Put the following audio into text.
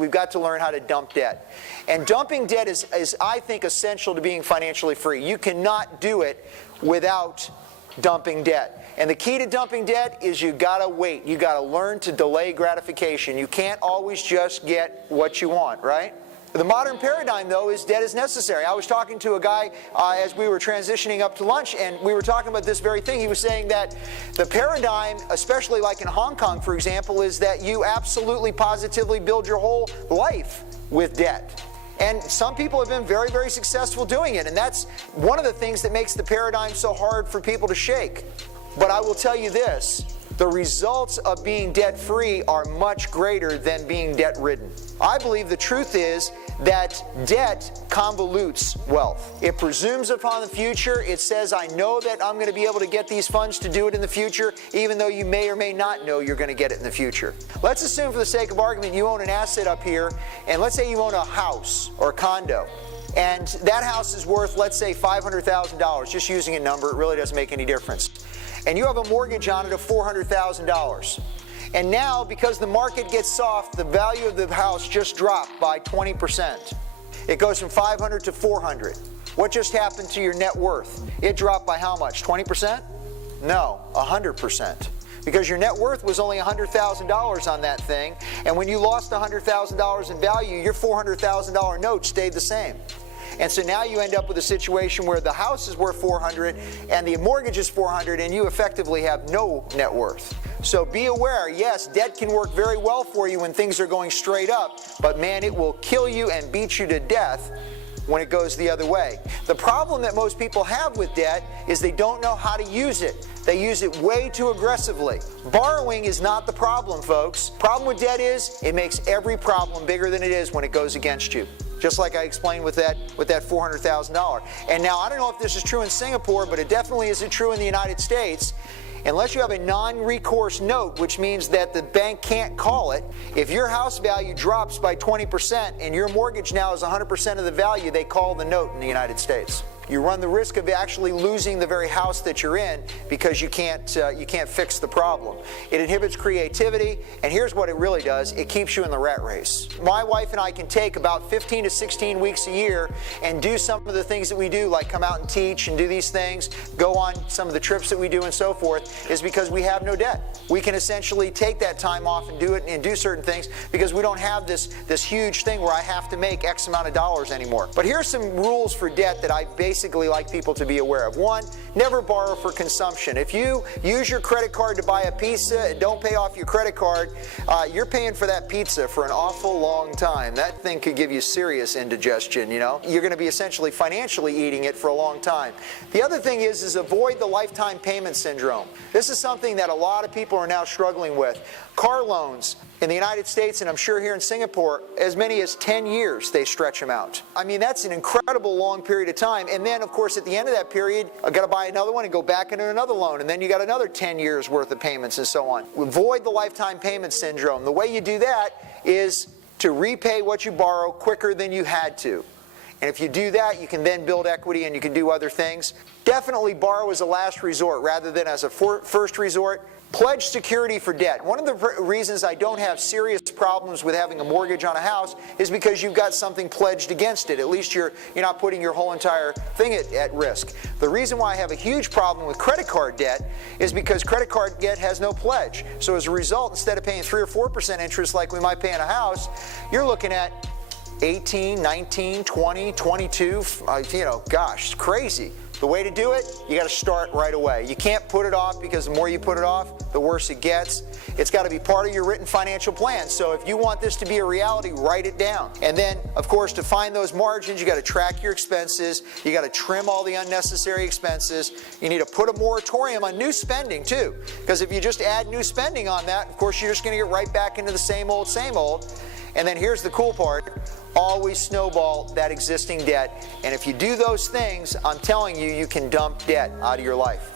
We've got to learn how to dump debt. And dumping debt is, I think, essential to being financially free. You cannot do it without dumping debt. And the key to dumping debt is you got to wait. You got to learn to delay gratification. You can't always just get what you want, right? The modern paradigm, though, is debt is necessary. I was talking to a guy as we were transitioning up to lunch, and we were talking about this very thing. He was saying that the paradigm, especially like in Hong Kong, for example, is that you absolutely positively build your whole life with debt. And some people have been very, very successful doing it, and that's one of the things that makes the paradigm so hard for people to shake. But I will tell you this. The results of being debt-free are much greater than being debt-ridden. I believe the truth is that debt convolutes wealth. It presumes upon the future. It says, I know that I'm going to be able to get these funds to do it in the future, even though you may or may not know you're going to get it in the future. Let's assume, for the sake of argument, you own an asset up here, and let's say you own a house or a condo. And that house is worth, let's say, $500,000. Just using a number, it really doesn't make any difference. And you have a mortgage on it of $400,000. And now, because the market gets soft, the value of the house just dropped by 20%. It goes from 500 to 400. What just happened to your net worth? It dropped by how much? 20%? No, 100%. Because your net worth was only $100,000 on that thing, and when you lost $100,000 in value, your $400,000 note stayed the same. And so now you end up with a situation where the house is worth $400 and the mortgage is $400, and you effectively have no net worth. So be aware, yes, debt can work very well for you when things are going straight up, but man, it will kill you and beat you to death when it goes the other way. The problem that most people have with debt is they don't know how to use it. They use it way too aggressively. Borrowing is not the problem, folks. Problem with debt is it makes every problem bigger than it is when it goes against you. Just like I explained with that $400,000. And now, I don't know if this is true in Singapore, but it definitely isn't true in the United States. Unless you have a non-recourse note, which means that the bank can't call it, if your house value drops by 20% and your mortgage now is 100% of the value, they call the note in the United States. You run the risk of actually losing the very house that you're in because you can't fix the problem. It inhibits creativity, and here's what it really does. It keeps you in the rat race. My wife and I can take about 15 to 16 weeks a year and do some of the things that we do, like come out and teach and do these things, go on some of the trips that we do and so forth, is because we have no debt. We can essentially take that time off and do it and do certain things because we don't have this huge thing where I have to make X amount of dollars anymore. But here's some rules for debt that I basically like people to be aware of. One, never borrow for consumption. If you use your credit card to buy a pizza and don't pay off your credit card, you're paying for that pizza for an awful long time. That thing could give you serious indigestion, you know. You're going to be essentially financially eating it for a long time. The other thing is avoid the lifetime payment syndrome. This is something that a lot of people are now struggling with. Car loans in the United States, and I'm sure here in Singapore, as many as 10 years they stretch them out. I mean, that's an incredible long period of time. And then, of course, at the end of that period, I've got to buy another one and go back into another loan. And then you got another 10 years worth of payments and so on. Avoid the lifetime payment syndrome. The way you do that is to repay what you borrow quicker than you had to. And if you do that, you can then build equity and you can do other things. Definitely borrow as a last resort rather than as a first resort. Pledge security for debt. One of the reasons I don't have serious problems with having a mortgage on a house is because you've got something pledged against it. At least you're not putting your whole entire thing at risk. The reason why I have a huge problem with credit card debt is because credit card debt has no pledge. So as a result, instead of paying 3 or 4% interest like we might pay on a house, you're looking at 18, 19, 20, 22, gosh, it's crazy. The way to do it, you got to start right away. You can't put it off because the more you put it off, the worse it gets. It's got to be part of your written financial plan. So if you want this to be a reality, write it down. And then, of course, to find those margins, you got to track your expenses. You got to trim all the unnecessary expenses. You need to put a moratorium on new spending too. Because if you just add new spending on that, of course, you're just going to get right back into the same old, same old. And then here's the cool part. Always snowball that existing debt. And if you do those things, I'm telling you, you can dump debt out of your life.